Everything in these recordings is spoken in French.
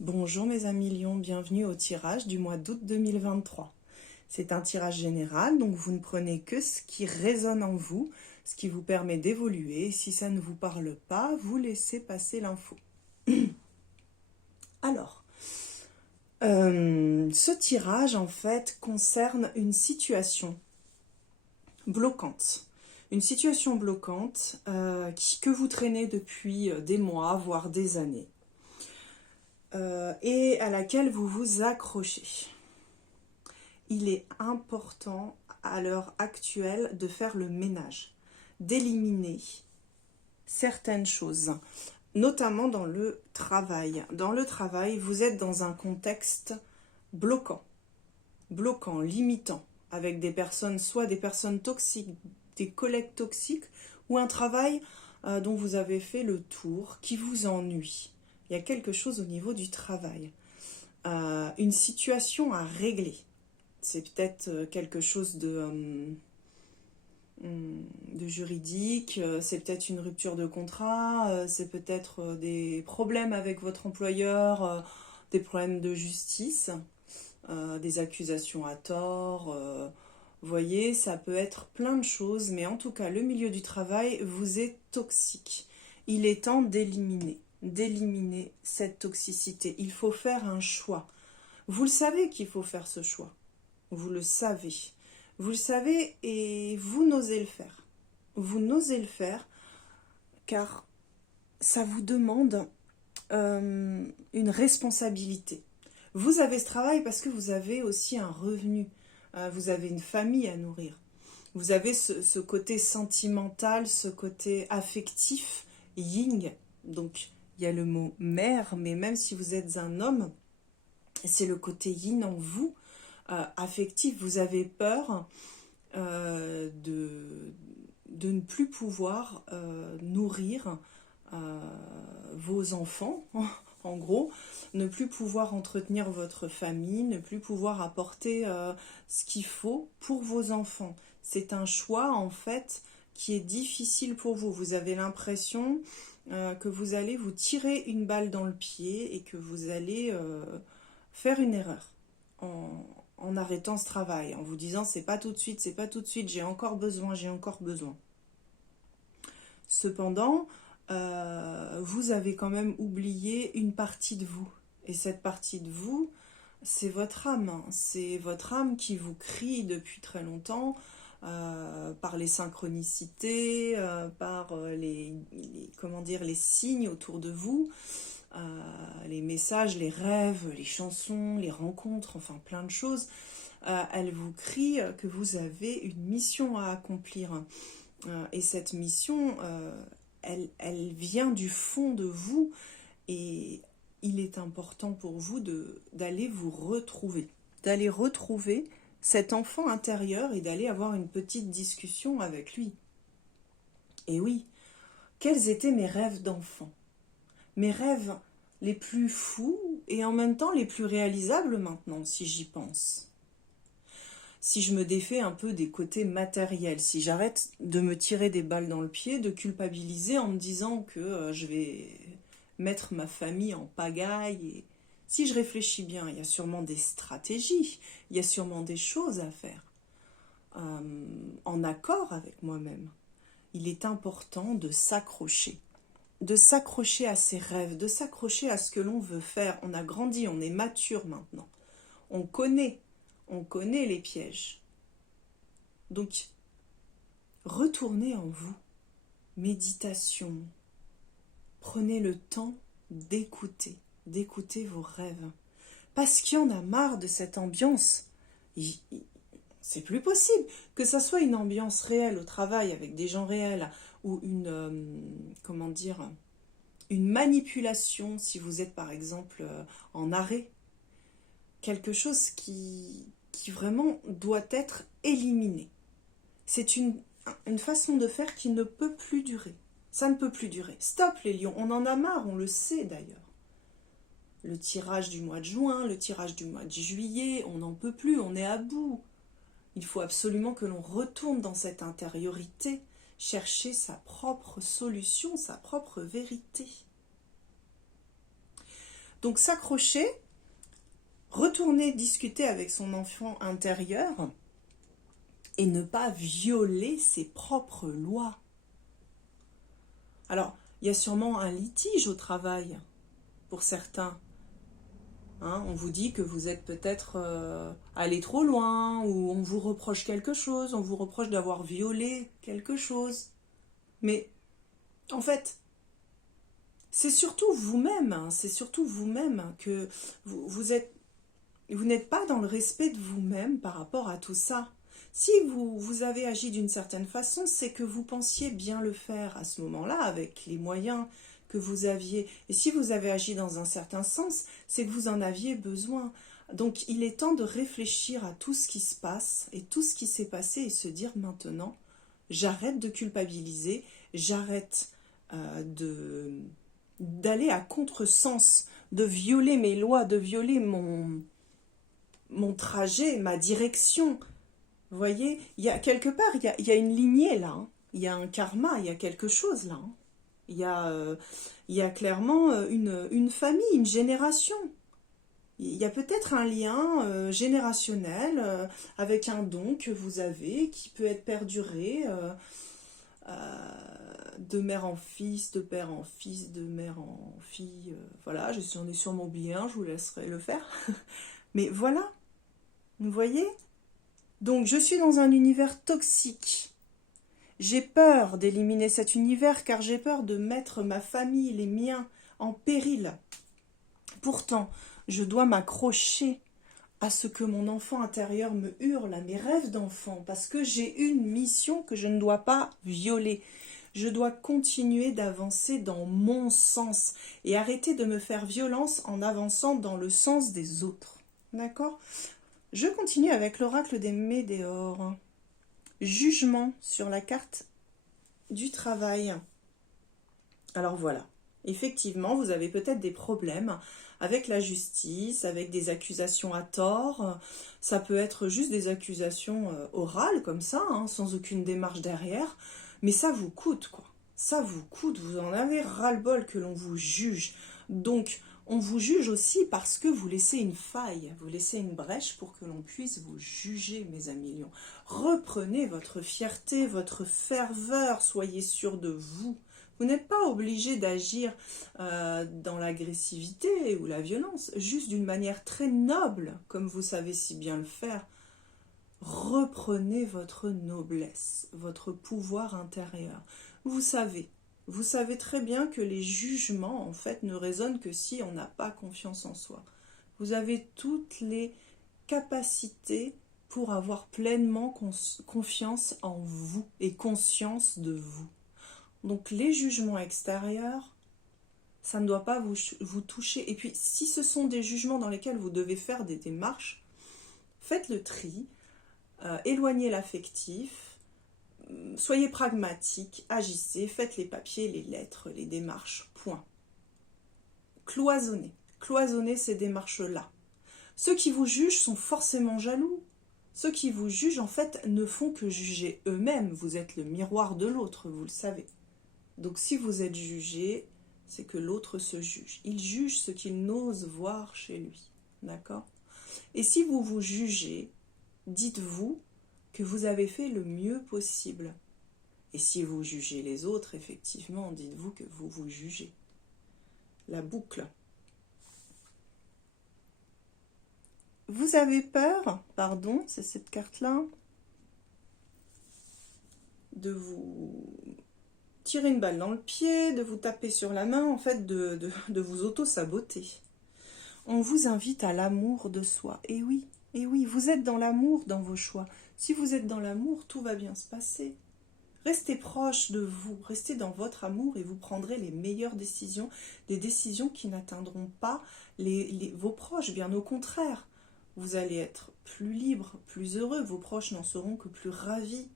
Bonjour mes amis Lions, bienvenue au tirage du mois d'août 2023. C'est un tirage général, donc vous ne prenez que ce qui résonne en vous, ce qui vous permet d'évoluer. Si ça ne vous parle pas, vous laissez passer l'info. Alors, ce tirage en fait concerne une situation bloquante. Une situation bloquante que vous traînez depuis des mois, voire des années. Et à laquelle vous vous accrochez. Il est important à l'heure actuelle de faire le ménage, d'éliminer certaines choses, notamment dans le travail. Dans le travail, vous êtes dans un contexte bloquant, limitant, avec des personnes, soit des personnes toxiques, des collègues toxiques, ou un travail dont vous avez fait le tour, qui vous ennuie. Il y a quelque chose au niveau du travail. Une situation à régler. C'est peut-être quelque chose de juridique, c'est peut-être une rupture de contrat, c'est peut-être des problèmes avec votre employeur, des problèmes de justice, des accusations à tort. Vous voyez, ça peut être plein de choses, mais en tout cas, le milieu du travail vous est toxique. Il est temps d'éliminer cette toxicité. Il faut faire un choix. Vous le savez qu'il faut faire ce choix. Vous le savez. Vous le savez et vous n'osez le faire. Vous n'osez le faire car ça vous demande une responsabilité. Vous avez ce travail parce que vous avez aussi un revenu. Vous avez une famille à nourrir. Vous avez ce côté sentimental, ce côté affectif, yin. Donc, il y a le mot mère, mais même si vous êtes un homme, c'est le côté yin en vous, affectif. Vous avez peur de ne plus pouvoir nourrir vos enfants, en gros, ne plus pouvoir entretenir votre famille, ne plus pouvoir apporter ce qu'il faut pour vos enfants. C'est un choix, en fait, qui est difficile pour vous. Vous avez l'impression que vous allez vous tirer une balle dans le pied et que vous allez faire une erreur en arrêtant ce travail, en vous disant c'est pas tout de suite, j'ai encore besoin. Cependant, vous avez quand même oublié une partie de vous. Et cette partie de vous, c'est votre âme. C'est votre âme qui vous crie depuis très longtemps, par les synchronicités, par les signes autour de vous, les messages, les rêves, les chansons, les rencontres, enfin plein de choses. Elle vous crie que vous avez une mission à accomplir. Et cette mission, elle vient du fond de vous et il est important pour vous d'aller vous retrouver, d'aller retrouver cet enfant intérieur et d'aller avoir une petite discussion avec lui. Et oui, quels étaient mes rêves d'enfant? Mes rêves les plus fous et en même temps les plus réalisables maintenant, si j'y pense. Si je me défais un peu des côtés matériels, si j'arrête de me tirer des balles dans le pied, de culpabiliser en me disant que je vais mettre ma famille en pagaille. Et si je réfléchis bien, il y a sûrement des stratégies, il y a sûrement des choses à faire en accord avec moi-même. Il est important de s'accrocher à ses rêves, de s'accrocher à ce que l'on veut faire. On a grandi, on est mature maintenant. On connaît les pièges. Donc, retournez en vous. Méditation. Prenez le temps d'écouter vos rêves. Parce qu'il y en a marre de cette ambiance. C'est plus possible que ça soit une ambiance réelle au travail avec des gens réels ou une manipulation si vous êtes par exemple en arrêt. Quelque chose qui vraiment doit être éliminé. C'est une façon de faire qui ne peut plus durer. Ça ne peut plus durer. Stop les lions, on en a marre, on le sait d'ailleurs. Le tirage du mois de juin, le tirage du mois de juillet, on n'en peut plus, on est à bout. Il faut absolument que l'on retourne dans cette intériorité, chercher sa propre solution, sa propre vérité. Donc s'accrocher, retourner discuter avec son enfant intérieur et ne pas violer ses propres lois. Alors, il y a sûrement un litige au travail pour certains. Hein, on vous dit que vous êtes peut-être allé trop loin, ou on vous reproche quelque chose, on vous reproche d'avoir violé quelque chose. Mais en fait, c'est surtout vous-même, hein, c'est surtout vous-même que vous n'êtes pas dans le respect de vous-même par rapport à tout ça. Si vous avez agi d'une certaine façon, c'est que vous pensiez bien le faire à ce moment-là, avec les moyens que vous aviez. Et si vous avez agi dans un certain sens, c'est que vous en aviez besoin. Donc il est temps de réfléchir à tout ce qui se passe et tout ce qui s'est passé et se dire maintenant, j'arrête de culpabiliser, j'arrête d'aller à contresens, de violer mes lois, de violer mon trajet, ma direction. Vous voyez, il y a quelque part, il y a une lignée là, hein. Il y a un karma, il y a quelque chose là, hein. Il y a clairement une famille, une génération. Il y a peut-être un lien générationnel avec un don que vous avez qui peut être perduré de mère en fils, de père en fils, de mère en fille. Voilà, j'en ai sûrement oublié un, je vous laisserai le faire. Mais voilà, vous voyez ? Donc je suis dans un univers toxique. J'ai peur d'éliminer cet univers car j'ai peur de mettre ma famille, les miens, en péril. Pourtant, je dois m'accrocher à ce que mon enfant intérieur me hurle, à mes rêves d'enfant, parce que j'ai une mission que je ne dois pas violer. Je dois continuer d'avancer dans mon sens et arrêter de me faire violence en avançant dans le sens des autres. D'accord ? Je continue avec l'oracle des Médéors. Jugement sur la carte du travail. Alors voilà, effectivement, vous avez peut-être des problèmes avec la justice, avec des accusations à tort. Ça peut être juste des accusations orales comme ça, hein, sans aucune démarche derrière. Mais ça vous coûte, quoi. Ça vous coûte, vous en avez ras-le-bol que l'on vous juge. Donc, on vous juge aussi parce que vous laissez une faille, vous laissez une brèche pour que l'on puisse vous juger, mes amis lions. Reprenez votre fierté, votre ferveur, soyez sûr de vous. Vous n'êtes pas obligé d'agir dans l'agressivité ou la violence, juste d'une manière très noble, comme vous savez si bien le faire. Reprenez votre noblesse, votre pouvoir intérieur. Vous savez très bien que les jugements, en fait, ne résonnent que si on n'a pas confiance en soi. Vous avez toutes les capacités pour avoir pleinement confiance en vous et conscience de vous. Donc les jugements extérieurs, ça ne doit pas vous toucher. Et puis, si ce sont des jugements dans lesquels vous devez faire des démarches, faites le tri, éloignez l'affectif, soyez pragmatique, agissez, faites les papiers, les lettres, les démarches, point. Cloisonnez ces démarches-là. Ceux qui vous jugent sont forcément jaloux. Ceux qui vous jugent, en fait, ne font que juger eux-mêmes. Vous êtes le miroir de l'autre, vous le savez. Donc si vous êtes jugé, c'est que l'autre se juge. Il juge ce qu'il n'ose voir chez lui. D'accord ? Et si vous vous jugez, dites-vous que vous avez fait le mieux possible. Et si vous jugez les autres, effectivement, dites-vous que vous vous jugez. La boucle. Vous avez peur, pardon, c'est cette carte-là, de vous tirer une balle dans le pied, de vous taper sur la main, en fait, de vous auto-saboter. On vous invite à l'amour de soi. Et oui, vous êtes dans l'amour dans vos choix. Si vous êtes dans l'amour, tout va bien se passer. Restez proche de vous, restez dans votre amour et vous prendrez les meilleures décisions, des décisions qui n'atteindront pas vos proches, bien au contraire. Vous allez être plus libre, plus heureux, vos proches n'en seront que plus ravis.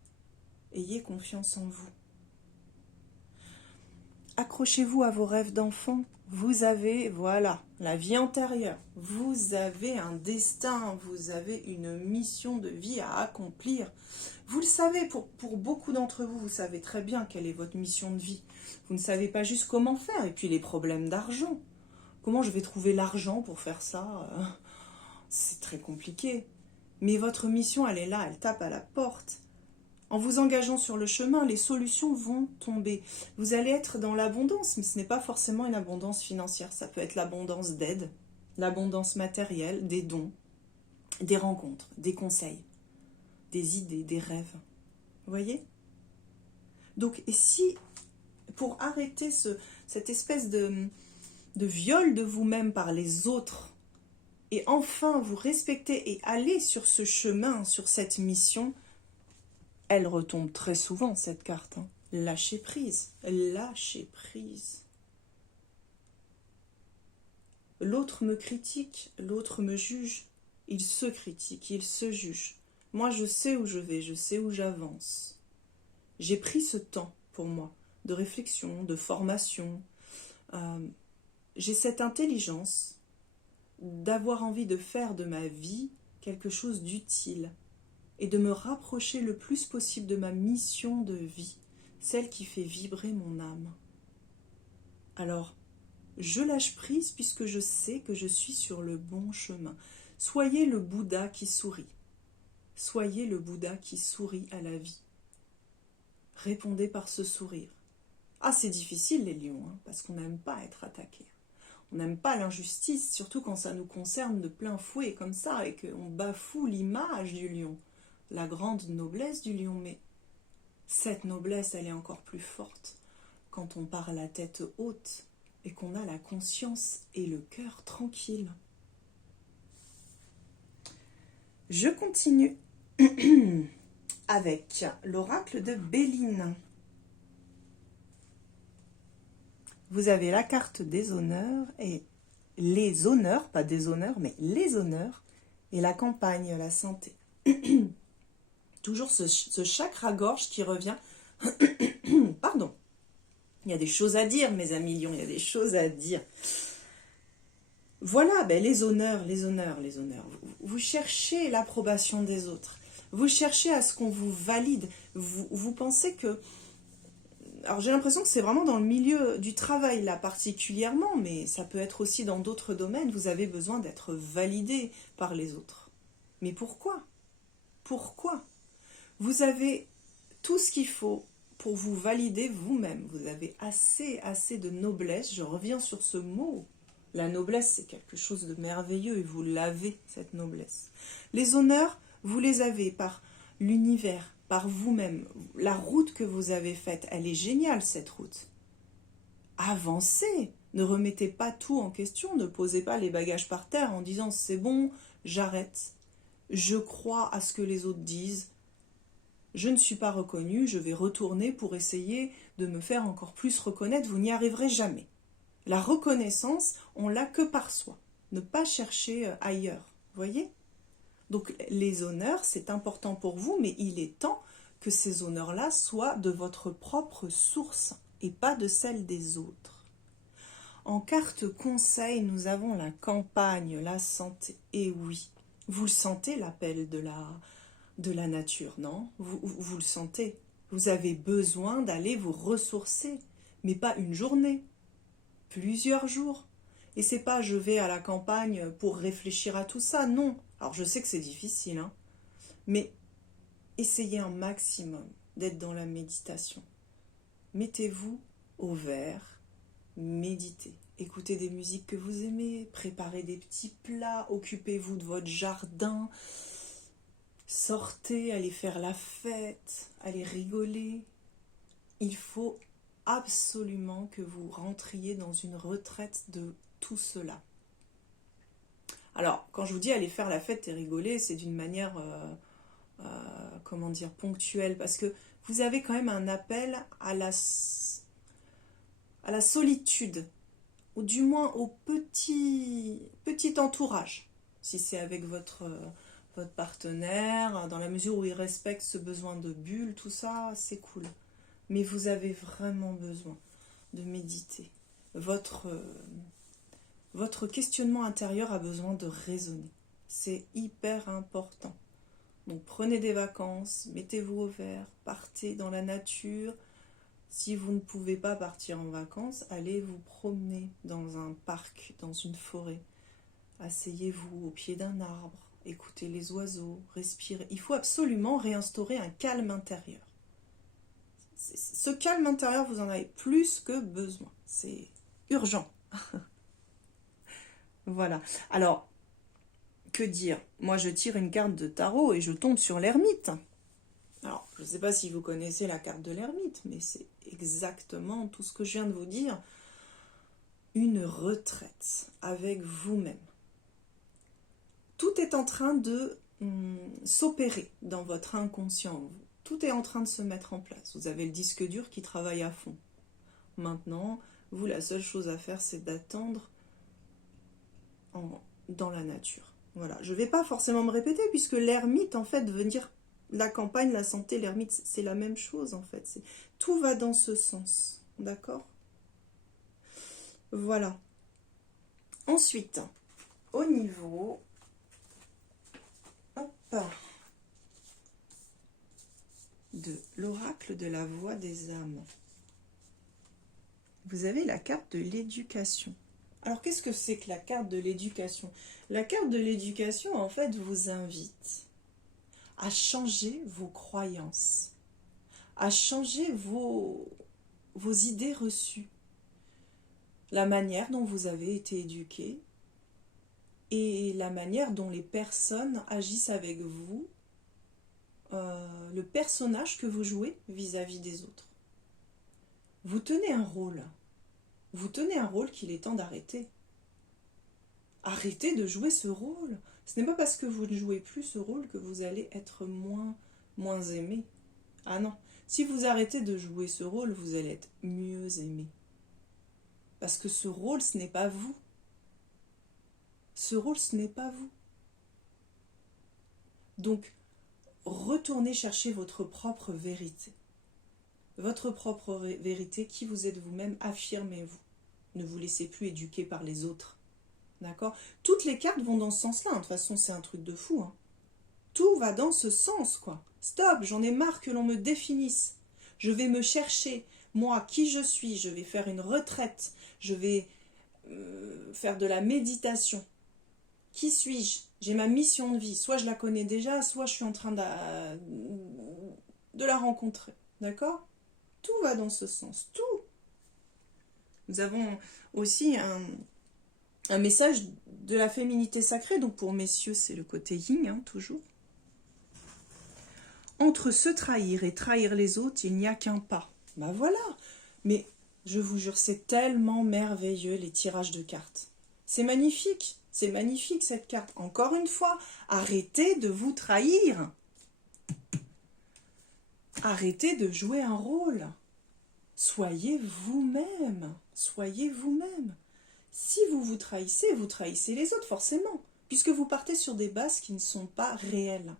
Ayez confiance en vous. Accrochez-vous à vos rêves d'enfant. Vous avez, voilà, la vie antérieure. Vous avez un destin, vous avez une mission de vie à accomplir. Vous le savez, pour beaucoup d'entre vous, vous savez très bien quelle est votre mission de vie. Vous ne savez pas juste comment faire. Et puis les problèmes d'argent. Comment je vais trouver l'argent pour faire ça? C'est très compliqué. Mais votre mission, elle est là, elle tape à la porte. En vous engageant sur le chemin, les solutions vont tomber. Vous allez être dans l'abondance, mais ce n'est pas forcément une abondance financière. Ça peut être l'abondance d'aide, l'abondance matérielle, des dons, des rencontres, des conseils, des idées, des rêves. Vous voyez? Donc, et si, pour arrêter cette espèce de viol de vous-même par les autres, et enfin vous respecter et aller sur ce chemin, sur cette mission, elle retombe très souvent, cette carte. Hein. Lâcher prise. Lâcher prise. L'autre me critique, l'autre me juge. Il se critique, il se juge. Moi, je sais où je vais, je sais où j'avance. J'ai pris ce temps pour moi, de réflexion, de formation. J'ai cette intelligence d'avoir envie de faire de ma vie quelque chose d'utile et de me rapprocher le plus possible de ma mission de vie, celle qui fait vibrer mon âme. Alors, je lâche prise puisque je sais que je suis sur le bon chemin. Soyez le Bouddha qui sourit. Soyez le Bouddha qui sourit à la vie. Répondez par ce sourire. Ah, c'est difficile les lions, hein, parce qu'on n'aime pas être attaqué. On n'aime pas l'injustice, surtout quand ça nous concerne de plein fouet comme ça et qu'on bafoue l'image du lion, la grande noblesse du lion. Mais cette noblesse, elle est encore plus forte quand on part la tête haute et qu'on a la conscience et le cœur tranquille. Je continue avec l'oracle de Béline. Vous avez la carte des honneurs et les honneurs, pas des honneurs, mais les honneurs, et la campagne, la santé. Toujours ce chakra-gorge qui revient. Pardon. Il y a des choses à dire, mes amis lions, il y a des choses à dire. Voilà, ben, les honneurs, les honneurs, les honneurs. Vous cherchez l'approbation des autres. Vous cherchez à ce qu'on vous valide. Vous pensez que... Alors j'ai l'impression que c'est vraiment dans le milieu du travail là particulièrement, mais ça peut être aussi dans d'autres domaines. Vous avez besoin d'être validé par les autres. Mais pourquoi? Pourquoi? Vous avez tout ce qu'il faut pour vous valider vous-même. Vous avez assez de noblesse. Je reviens sur ce mot. La noblesse, c'est quelque chose de merveilleux et vous l'avez, cette noblesse. Les honneurs, vous les avez par l'univers, par vous-même. La route que vous avez faite, elle est géniale, cette route. Avancez, ne remettez pas tout en question, ne posez pas les bagages par terre en disant c'est bon, j'arrête. Je crois à ce que les autres disent. Je ne suis pas reconnu, je vais retourner pour essayer de me faire encore plus reconnaître. Vous n'y arriverez jamais. La reconnaissance, on l'a que par soi. Ne pas chercher ailleurs. Voyez ? Donc les honneurs, c'est important pour vous, mais il est temps que ces honneurs-là soient de votre propre source et pas de celle des autres. En carte conseil, nous avons la campagne, la santé. Et oui, vous le sentez, l'appel de la nature, non ? Vous le sentez. Vous avez besoin d'aller vous ressourcer, mais pas une journée, plusieurs jours. Et c'est pas je vais à la campagne pour réfléchir à tout ça, non. Alors je sais que c'est difficile, hein, mais essayez un maximum d'être dans la méditation. Mettez-vous au vert, méditez. Écoutez des musiques que vous aimez, préparez des petits plats, occupez-vous de votre jardin, sortez, allez faire la fête, allez rigoler. Il faut absolument que vous rentriez dans une retraite de tout cela. Alors, quand je vous dis aller faire la fête et rigoler, c'est d'une manière, ponctuelle, parce que vous avez quand même un appel à la solitude, ou du moins au petit entourage, si c'est avec votre partenaire, dans la mesure où il respecte ce besoin de bulle, tout ça, c'est cool. Mais vous avez vraiment besoin de méditer. Votre questionnement intérieur a besoin de résonner. C'est hyper important. Donc prenez des vacances, mettez-vous au vert, partez dans la nature. Si vous ne pouvez pas partir en vacances, allez vous promener dans un parc, dans une forêt. Asseyez-vous au pied d'un arbre, écoutez les oiseaux, respirez. Il faut absolument réinstaurer un calme intérieur. Ce calme intérieur, vous en avez plus que besoin. C'est urgent. Voilà. Alors, que dire? Moi, je tire une carte de tarot et je tombe sur l'ermite. Alors, je ne sais pas si vous connaissez la carte de l'ermite, mais c'est exactement tout ce que je viens de vous dire. Une retraite avec vous-même. Tout est en train de s'opérer dans votre inconscient. Tout est en train de se mettre en place. Vous avez le disque dur qui travaille à fond. Maintenant, vous, la seule chose à faire, c'est d'attendre dans la nature. Voilà. Je ne vais pas forcément me répéter, puisque l'ermite, en fait, veut dire la campagne, la santé, l'ermite, c'est la même chose, en fait. Tout va dans ce sens. D'accord? Voilà. Ensuite, au niveau... de l'oracle de la voix des âmes. Vous avez la carte de l'éducation. Alors, qu'est-ce que c'est que la carte de l'éducation? La carte de l'éducation, en fait, vous invite à changer vos croyances, à changer vos idées reçues, la manière dont vous avez été éduqué et la manière dont les personnes agissent avec vous, le personnage que vous jouez vis-à-vis des autres. Vous tenez un rôle. Vous tenez un rôle qu'il est temps d'arrêter. Arrêtez de jouer ce rôle. Ce n'est pas parce que vous ne jouez plus ce rôle que vous allez être moins aimé. Ah non. Si vous arrêtez de jouer ce rôle, vous allez être mieux aimé. Parce que ce rôle, ce n'est pas vous. Ce rôle, ce n'est pas vous. Donc, retournez chercher votre propre vérité. Votre propre vérité, qui vous êtes vous-même, affirmez-vous. Ne vous laissez plus éduquer par les autres. D'accord? Toutes les cartes vont dans ce sens-là. De toute façon, c'est un truc de fou. Hein. Tout va dans ce sens, quoi. Stop, j'en ai marre que l'on me définisse. Je vais me chercher, moi, qui je suis. Je vais faire une retraite. Je vais faire de la méditation. Qui suis-je? J'ai ma mission de vie. Soit je la connais déjà, soit je suis en train de la rencontrer. D'accord? Tout va dans ce sens. Tout. Nous avons aussi un message de la féminité sacrée. Donc pour messieurs, c'est le côté yin, hein, toujours. Entre se trahir et trahir les autres, il n'y a qu'un pas. Ben voilà. Mais je vous jure, c'est tellement merveilleux les tirages de cartes. C'est magnifique. C'est magnifique cette carte. Encore une fois, arrêtez de vous trahir. Arrêtez de jouer un rôle. Soyez vous-même. Soyez vous-même. Si vous vous trahissez les autres, forcément. Puisque vous partez sur des bases qui ne sont pas réelles.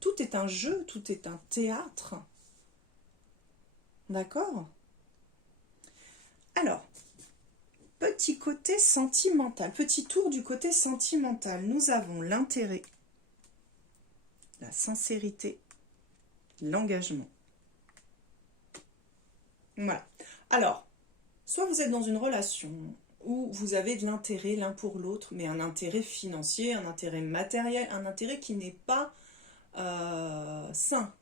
Tout est un jeu, tout est un théâtre. D'accord? Alors, petit côté sentimental, petit tour du côté sentimental. Nous avons l'intérêt, la sincérité, l'engagement. Voilà. Alors, soit vous êtes dans une relation où vous avez de l'intérêt l'un pour l'autre, mais un intérêt financier, un intérêt matériel, un intérêt qui n'est pas sain.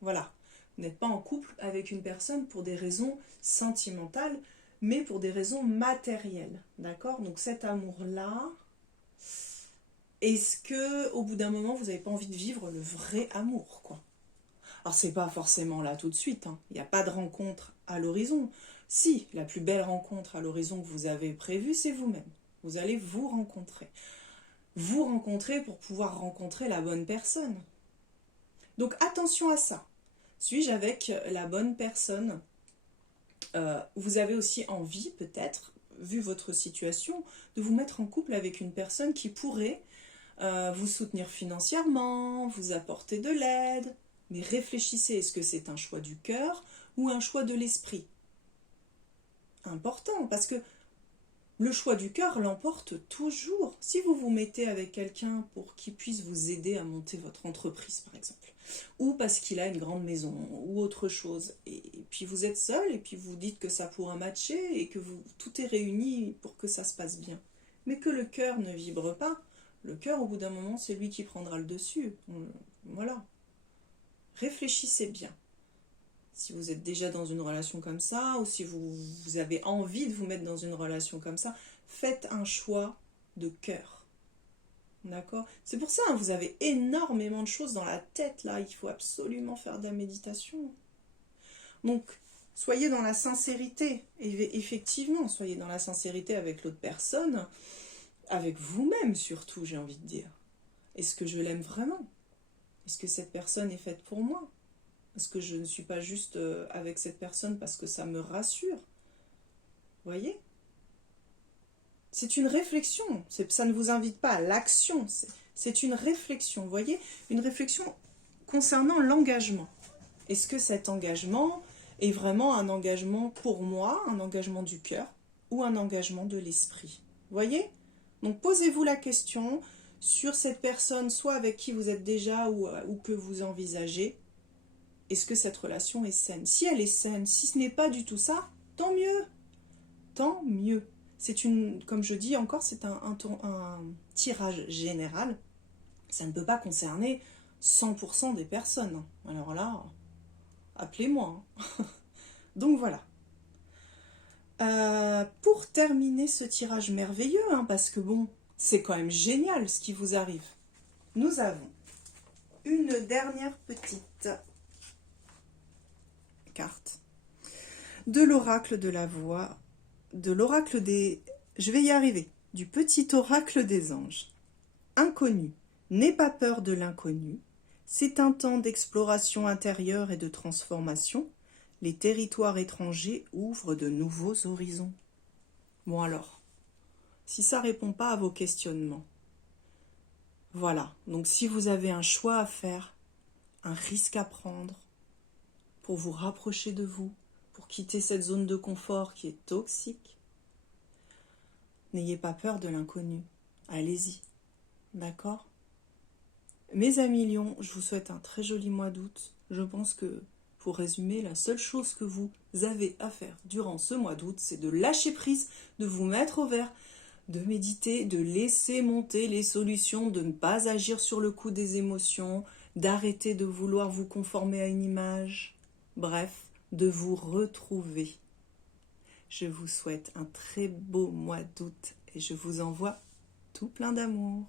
Voilà. Vous n'êtes pas en couple avec une personne pour des raisons sentimentales, mais pour des raisons matérielles. D'accord? Donc cet amour-là, est-ce que au bout d'un moment, vous n'avez pas envie de vivre le vrai amour, quoi? Alors c'est pas forcément là tout de suite, hein. Il n'y a pas de rencontre à l'horizon. Si, la plus belle rencontre à l'horizon que vous avez prévue, c'est vous-même. Vous allez vous rencontrer. Vous rencontrer pour pouvoir rencontrer la bonne personne. Donc attention à ça. Suis-je avec la bonne personne? Vous avez aussi envie, peut-être, vu votre situation, de vous mettre en couple avec une personne qui pourrait vous soutenir financièrement, vous apporter de l'aide. Mais réfléchissez, est-ce que c'est un choix du cœur ou un choix de l'esprit? Important, parce que Le choix du cœur l'emporte toujours. Si vous vous mettez avec quelqu'un pour qu'il puisse vous aider à monter votre entreprise, par exemple, ou parce qu'il a une grande maison, ou autre chose, et puis vous êtes seul, et puis vous dites que ça pourra matcher, et que tout est réuni pour que ça se passe bien, mais que le cœur ne vibre pas, le cœur, au bout d'un moment, c'est lui qui prendra le dessus. Voilà. Réfléchissez bien. Si vous êtes déjà dans une relation comme ça, ou si vous avez envie de vous mettre dans une relation comme ça, faites un choix de cœur. D'accord? C'est pour ça, hein, vous avez énormément de choses dans la tête, là. Il faut absolument faire de la méditation. Donc, soyez dans la sincérité. Et effectivement, soyez dans la sincérité avec l'autre personne, avec vous-même surtout, j'ai envie de dire. Est-ce que je l'aime vraiment? Est-ce que cette personne est faite pour moi? Est-ce que je ne suis pas juste avec cette personne parce que ça me rassure? Voyez? C'est une réflexion. Ça ne vous invite pas à l'action. C'est une réflexion. Voyez? Une réflexion concernant l'engagement. Est-ce que cet engagement est vraiment un engagement pour moi, un engagement du cœur ou un engagement de l'esprit? Voyez? Donc posez-vous la question sur cette personne, soit avec qui vous êtes déjà ou que vous envisagez. Est-ce que cette relation est saine? Si elle est saine, si ce n'est pas du tout ça, tant mieux. Tant mieux. Comme je dis encore, c'est un tirage général. Ça ne peut pas concerner 100% des personnes. Alors là, appelez-moi. Donc voilà. Pour terminer ce tirage merveilleux, parce que bon, c'est quand même génial ce qui vous arrive. Nous avons une dernière petite carte de l'oracle de la voix, de l'oracle des... Je vais y arriver. Du petit oracle des anges. Inconnu. N'aie pas peur de l'inconnu. C'est un temps d'exploration intérieure et de transformation. Les territoires étrangers ouvrent de nouveaux horizons. Bon alors, si ça ne répond pas à vos questionnements, voilà. Donc si vous avez un choix à faire, un risque à prendre, pour vous rapprocher de vous, pour quitter cette zone de confort qui est toxique, n'ayez pas peur de l'inconnu. Allez-y. D'accord? Mes amis lions, je vous souhaite un très joli mois d'août. Je pense que, pour résumer, la seule chose que vous avez à faire durant ce mois d'août, c'est de lâcher prise, de vous mettre au vert, de méditer, de laisser monter les solutions, de ne pas agir sur le coup des émotions, d'arrêter de vouloir vous conformer à une image. Bref, de vous retrouver. Je vous souhaite un très beau mois d'août et je vous envoie tout plein d'amour.